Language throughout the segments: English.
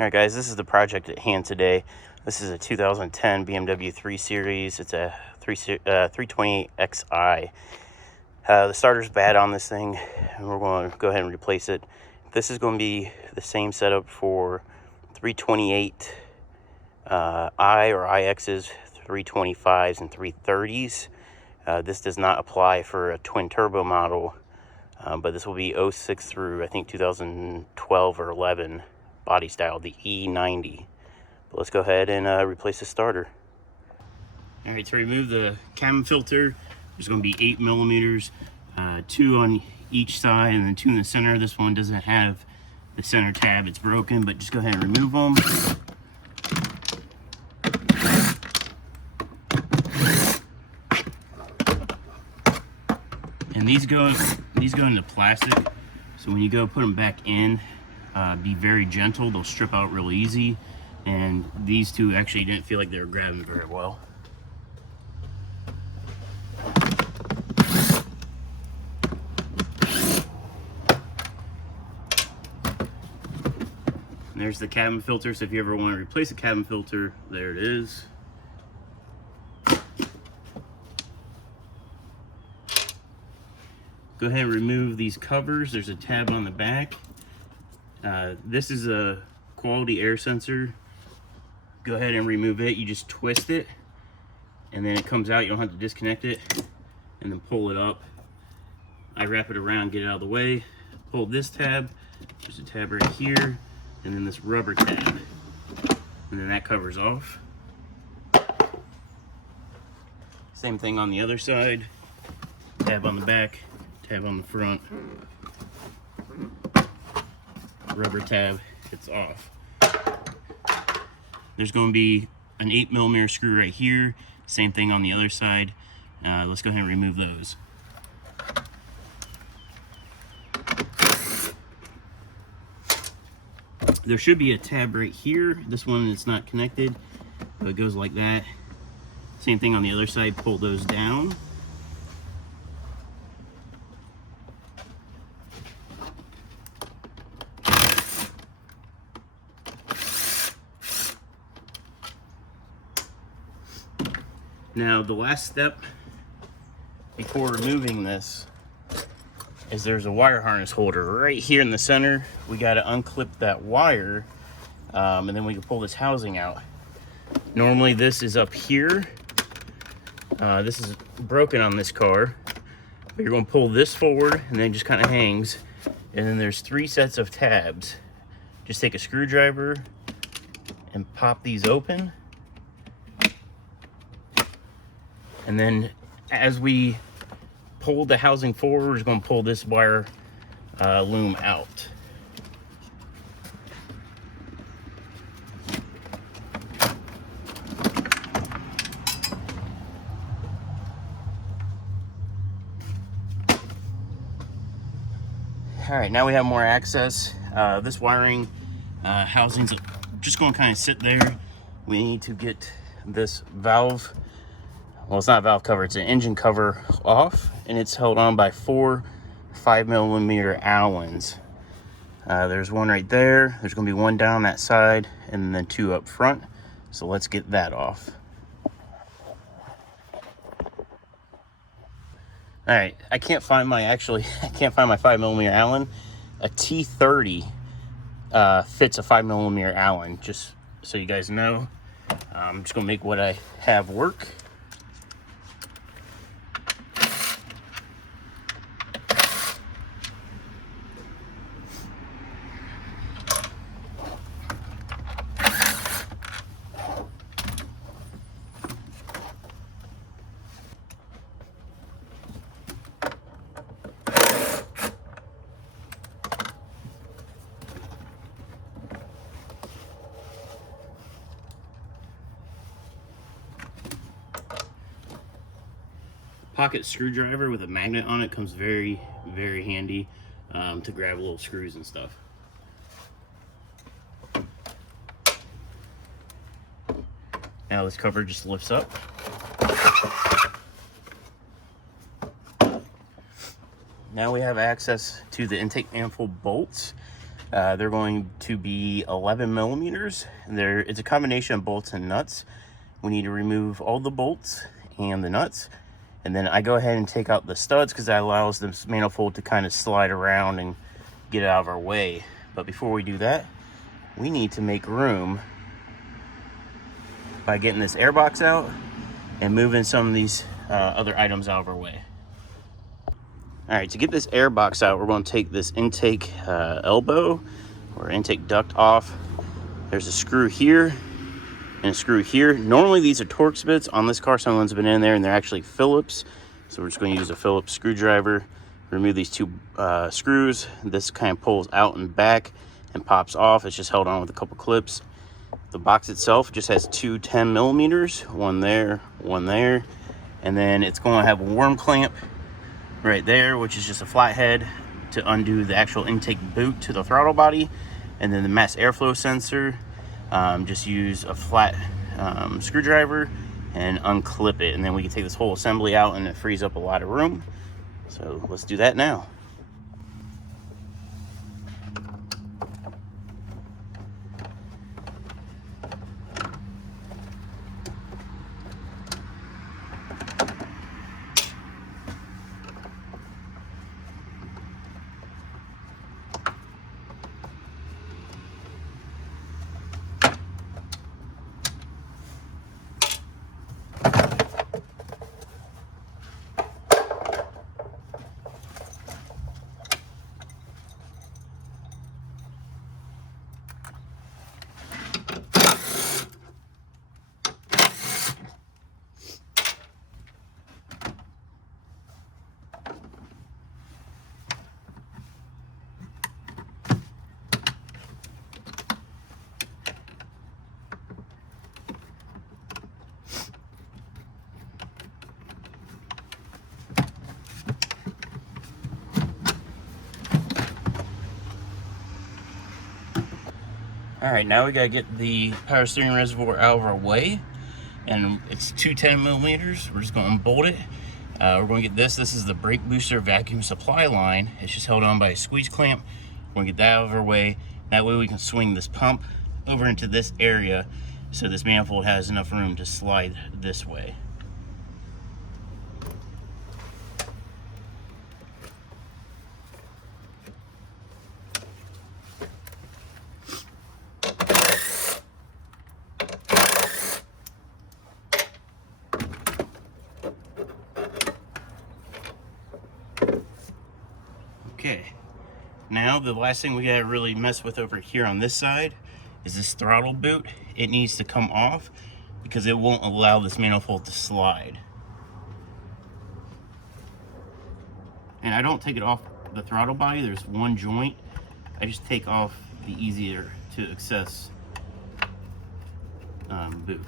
Alright guys, this is the project at hand today. This is a 2010 BMW 3 Series. It's a 328xi. The starter's bad on this thing, and we're going to go ahead and replace it. This is going to be the same setup for 328 I or IXs, 325s, and 330s. This does not apply for a twin turbo model, but this will be 06 through I think 2012 or 11 body style, the E90. But let's go ahead and replace the starter. All right, to remove the cabin filter, there's going to be 8 millimeters, 2 on each side and then 2 in the center. This one doesn't have the center tab, it's broken, but just go ahead and remove them. And these go into plastic, so when you go put them back in, be very gentle. They'll strip out real easy, and these two actually didn't feel like they were grabbing very well. And there's the cabin filter, so if you ever want to replace a cabin filter, there it is. Go ahead and remove these covers. There's a tab on the back. This is a quality air sensor. Go ahead and remove it. You just twist it and then it comes out. You don't have to disconnect it, and then pull it up. I wrap it around, get it out of the way. Pull this tab. There's a tab right here, and then this rubber tab, and then that covers off. Same thing on the other side. Tab on the back, tab on the front, rubber tab, it's off. There's going to be an 8 millimeter screw right here, same thing on the other side. Let's go ahead and remove those. There should be a tab right here. This one is not connected, but it goes like that. Same thing on the other side, pull those down. Now, the last step before removing this is there's a wire harness holder right here in the center. We got to unclip that wire, and then we can pull this housing out. Normally this is up here. This is broken on this car, but you're going to pull this forward and then it just kind of hangs. And then there's 3 sets of tabs. Just take a screwdriver and pop these open. And then as we pull the housing forward, we're just going to pull this wire loom out. All right, now we have more access. This wiring housing's just going to kind of sit there. We need to get this valve, well, it's not a valve cover, it's an engine cover, off, and it's held on by 4 5 millimeter Allens. There's one right there. There's going to be one down that side and then 2 up front. So let's get that off. All right, I can't find my 5 millimeter Allen. A T30 fits a 5 millimeter Allen, just so you guys know. I'm just gonna make what I have work. Pocket screwdriver with a magnet on it comes very, very handy to grab little screws and stuff. Now this cover just lifts up. Now we have access to the intake manifold bolts. They're going to be 11 millimeters. It's a combination of bolts and nuts. We need to remove all the bolts and the nuts. And then I go ahead and take out the studs because that allows this manifold to kind of slide around and get it out of our way. But before we do that, we need to make room by getting this air box out and moving some of these other items out of our way. All right, to get this air box out, we're going to take this intake elbow or intake duct off. There's a screw here and a screw here. Normally these are Torx bits. On this car, someone's been in there and they're actually Phillips. So we're just going to use a Phillips screwdriver, remove these two screws. This kind of pulls out and back and pops off. It's just held on with a couple clips. The box itself just has two 10 millimeters, one there, and then it's going to have a worm clamp right there, which is just a flathead to undo the actual intake boot to the throttle body. And then the mass airflow sensor, just use a flat screwdriver and unclip it, and then we can take this whole assembly out and it frees up a lot of room. So let's do that now. All right, now we gotta get the power steering reservoir out of our way, and it's two 10 millimeters. We're just gonna unbolt it. We're gonna get this. This is the brake booster vacuum supply line. It's just held on by a squeeze clamp. We're gonna get that out of our way. That way we can swing this pump over into this area so this manifold has enough room to slide this way. Okay, now the last thing we gotta really mess with over here on this side is this throttle boot. It needs to come off because it won't allow this manifold to slide. And I don't take it off the throttle body, there's one joint. I just take off the easier to access boot.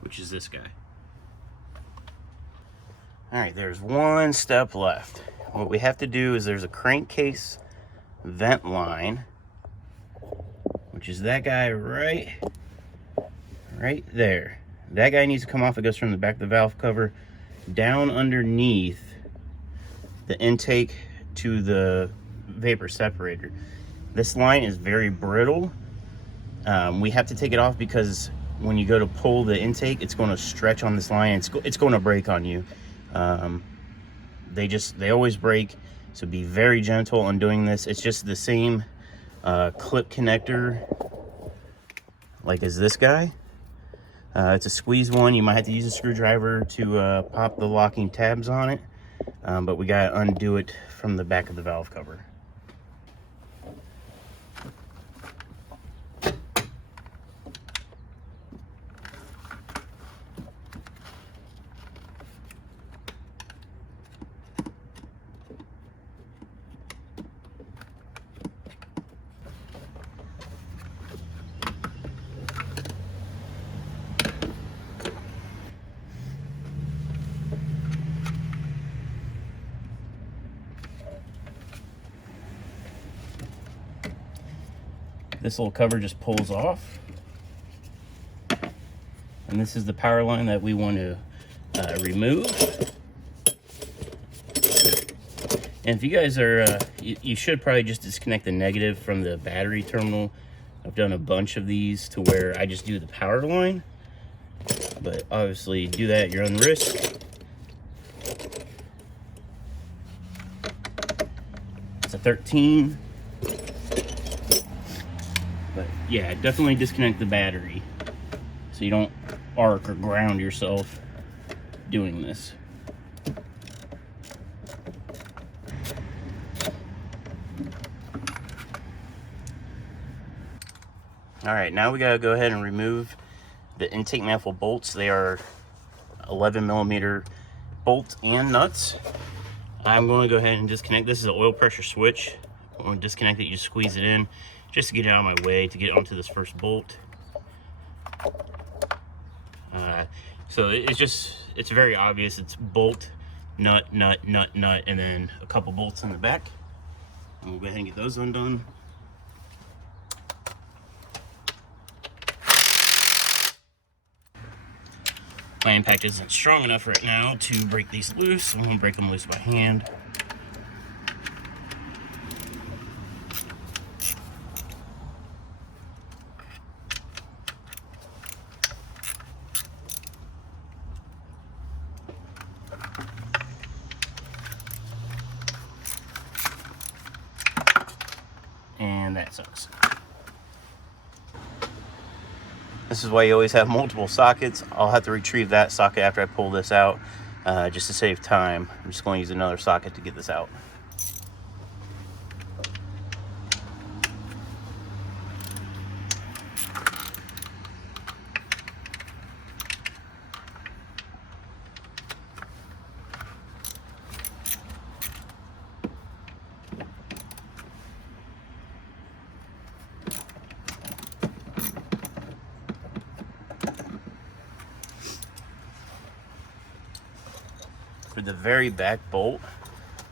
Which is this guy. All right, there's one step left. What we have to do is there's a crankcase vent line, which is that guy right there. That guy needs to come off. It goes from the back of the valve cover down underneath the intake to the vapor separator. This line is very brittle. We have to take it off because when you go to pull the intake, it's going to stretch on this line. It's going to break on you. They always break, so be very gentle on doing this. It's just the same clip connector like as this guy. It's a squeeze one. You might have to use a screwdriver to pop the locking tabs on it, but we got to undo it from the back of the valve cover. this little cover just pulls off. And this is the power line that we want to remove. And if you guys are, you should probably just disconnect the negative from the battery terminal. I've done a bunch of these to where I just do the power line. But obviously do that at your own risk. It's a 13. But yeah, definitely disconnect the battery so you don't arc or ground yourself doing this. All right, now we gotta go ahead and remove the intake manifold bolts. They are 11mm bolts and nuts. I'm going to go ahead and disconnect. This is an oil pressure switch. I'm going to disconnect it. You squeeze it in just to get it out of my way to get onto this first bolt. So it's very obvious. It's bolt, nut, nut, nut, nut, and then a couple bolts in the back. And we'll go ahead and get those undone. My impact isn't strong enough right now to break these loose, so I'm going to break them loose by hand. And that sucks. This is why you always have multiple sockets. I'll have to retrieve that socket after I pull this out, just to save time. I'm just going to use another socket to get this out. For the very back bolt,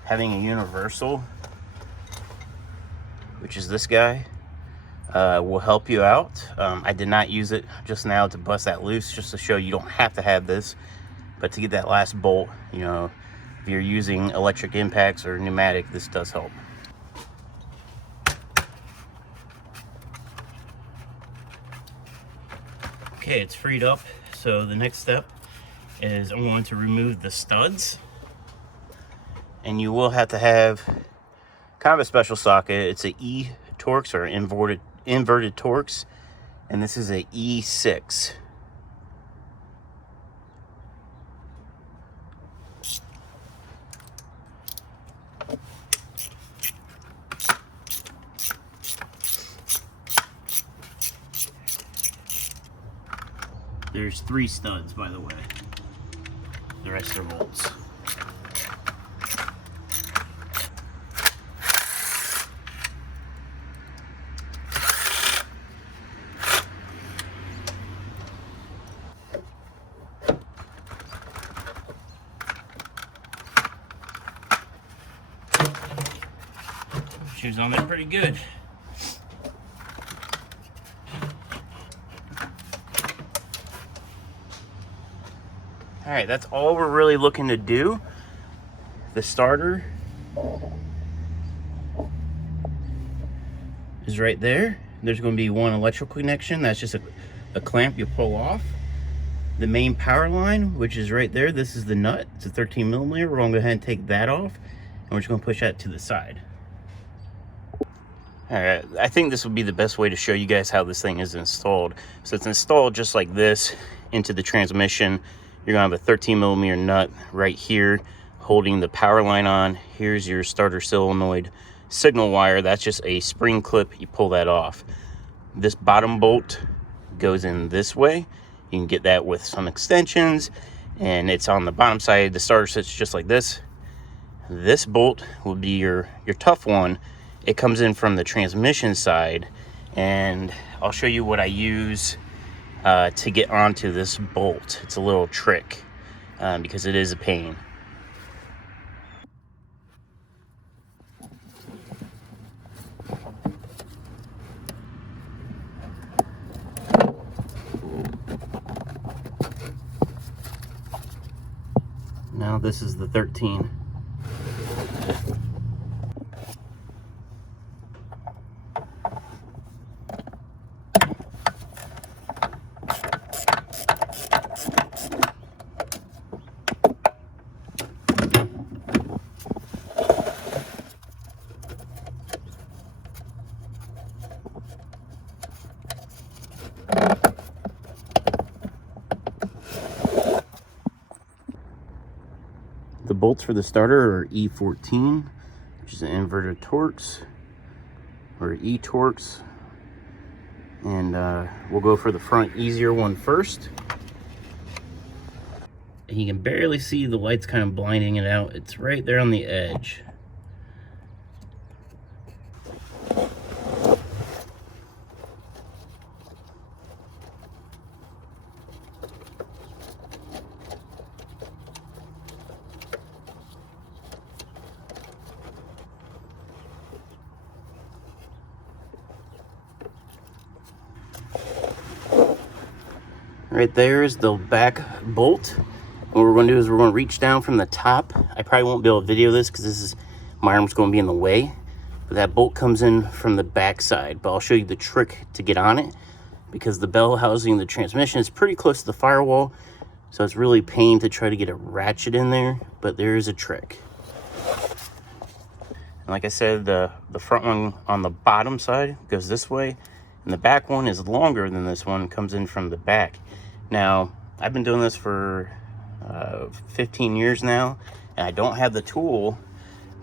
having a universal, which is this guy, will help you out. I did not use it just now to bust that loose, just to show you don't have to have this, but to get that last bolt, you know, if you're using electric impacts or pneumatic, this does help. Okay, it's freed up. So the next step is I'm going to remove the studs. And you will have to have kind of a special socket. It's a E-Torx or inverted Torx. And this is a E6. There's 3 studs, by the way. The rest are bolts. Shoes on there pretty good. All right, that's all we're really looking to do. The starter is right there. There's going to be one electrical connection. That's just a clamp you pull off. The main power line, which is right there, this is the nut. It's a 13mm. We're going to go ahead and take that off, and we're just going to push that to the side. All right, I think this would be the best way to show you guys how this thing is installed. So it's installed just like this into the transmission. You're gonna have a 13mm nut right here holding the power line on. Here's your starter solenoid signal wire. That's just a spring clip. You pull that off. This bottom bolt goes in this way. You can get that with some extensions, and it's on the bottom side. The starter sits just like this. This bolt will be your tough one. It comes in from the transmission side, and I'll show you what I use to get onto this bolt. It's a little trick because it is a pain. This is the 13. The bolts for the starter are E14, which is an inverted Torx, or E-Torx. And we'll go for the front easier one first. And you can barely see, the light's kind of blinding it out. It's right there on the edge. Right there is the back bolt. What we're going to do is we're going to reach down from the top. I probably won't be able to video this because my arm's going to be in the way. But that bolt comes in from the back side. But I'll show you the trick to get on it, because the bell housing the transmission is pretty close to the firewall. So it's really a pain to try to get a ratchet in there, but there is a trick. And like I said, the front one on the bottom side goes this way, and the back one is longer than this one, comes in from the back. Now, I've been doing this for 15 years now, and I don't have the tool,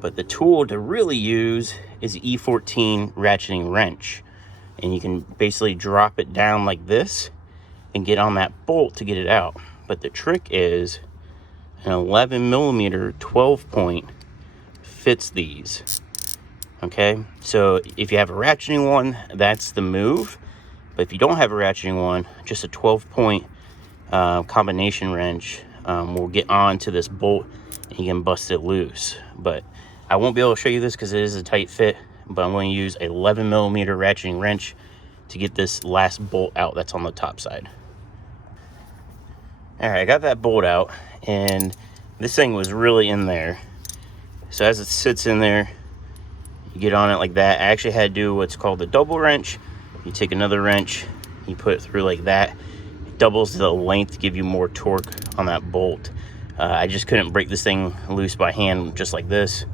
but the tool to really use is E14 ratcheting wrench. And you can basically drop it down like this and get on that bolt to get it out. But the trick is an 11mm 12 point fits these. Okay, so if you have a ratcheting one, that's the move. But if you don't have a ratcheting one, just a 12 point combination wrench will get onto this bolt and you can bust it loose. But I won't be able to show you this because it is a tight fit, but I'm going to use a 11mm ratcheting wrench to get this last bolt out that's on the top side. All right, I got that bolt out, and this thing was really in there. So as it sits in there, you get on it like that. I actually had to do what's called a double wrench. You take another wrench, you put it through like that. It doubles the length to give you more torque on that bolt. I just couldn't break this thing loose by hand just like this,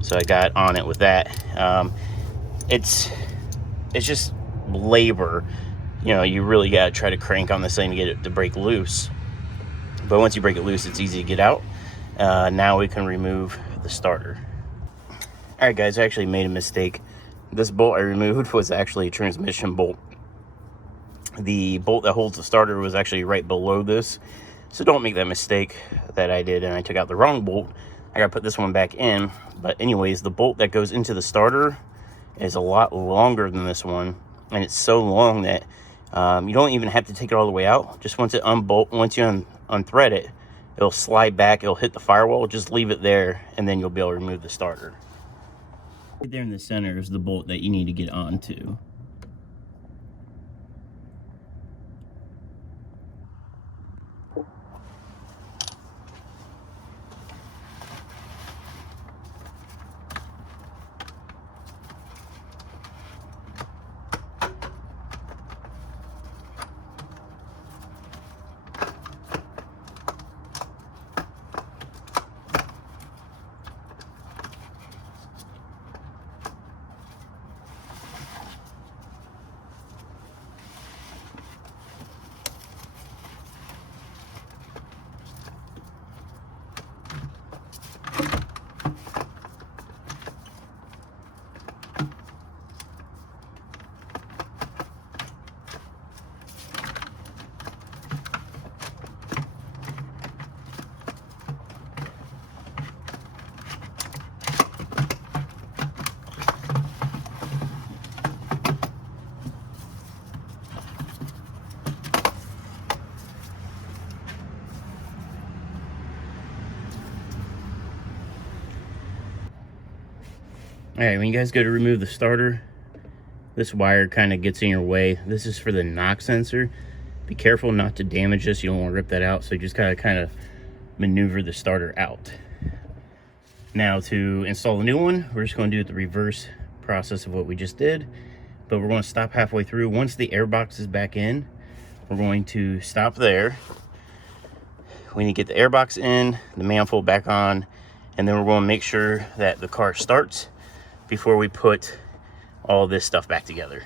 so I got on it with that. It's just labor. You know, you really got to try to crank on this thing to get it to break loose. But once you break it loose, it's easy to get out. Now we can remove the starter. All right, guys, I actually made a mistake. This bolt I removed was actually a transmission bolt. The bolt that holds the starter was actually right below this. So don't make that mistake that I did and I took out the wrong bolt. I gotta put this one back in. But anyways, the bolt that goes into the starter is a lot longer than this one. And it's so long that you don't even have to take it all the way out. Just once you unthread it, it'll slide back, it'll hit the firewall. Just leave it there and then you'll be able to remove the starter. Right there in the center is the bolt that you need to get onto. All right, when you guys go to remove the starter, this wire kind of gets in your way. This is for the knock sensor. Be careful not to damage this. You don't want to rip that out. So you just gotta kind of maneuver the starter out. Now to install the new one, we're just going to do the reverse process of what we just did, but we're going to stop halfway through. Once the air box is back in, we're going to stop there. We need to get the air box in, the manifold back on, and then we're going to make sure that the car starts before we put all this stuff back together.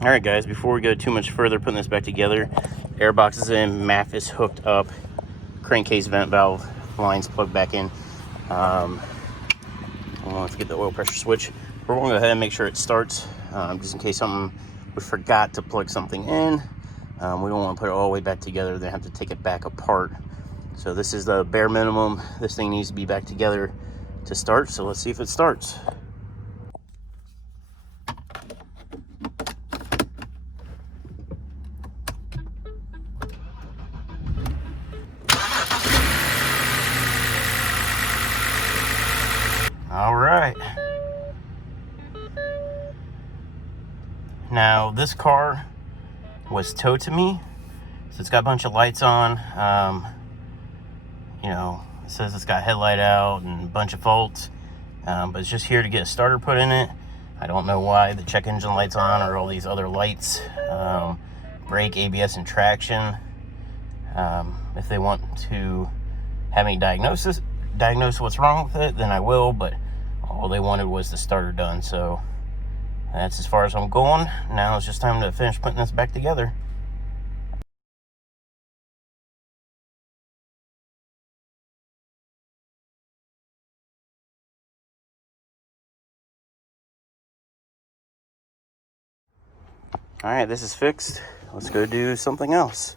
All right, guys, before we go too much further putting this back together, air box is in, MAF is hooked up, crankcase vent valve lines plugged back in. Let's get the oil pressure switch. We're going to go ahead and make sure it starts, just in case we forgot to plug something in. We don't want to put it all the way back together, then have to take it back apart. So this is the bare minimum. This thing needs to be back together to start, so let's see if it starts. All right. Now this car was towed to me, so it's got a bunch of lights on. You know, it says it's got headlight out and a bunch of faults, but it's just here to get a starter put in it. I don't know why the check engine light's on or all these other lights. Brake, ABS, and traction. If they want to have me diagnose what's wrong with it, then I will, but all they wanted was the starter done, so that's as far as I'm going. Now it's just time to finish putting this back together. All right, this is fixed. Let's go do something else.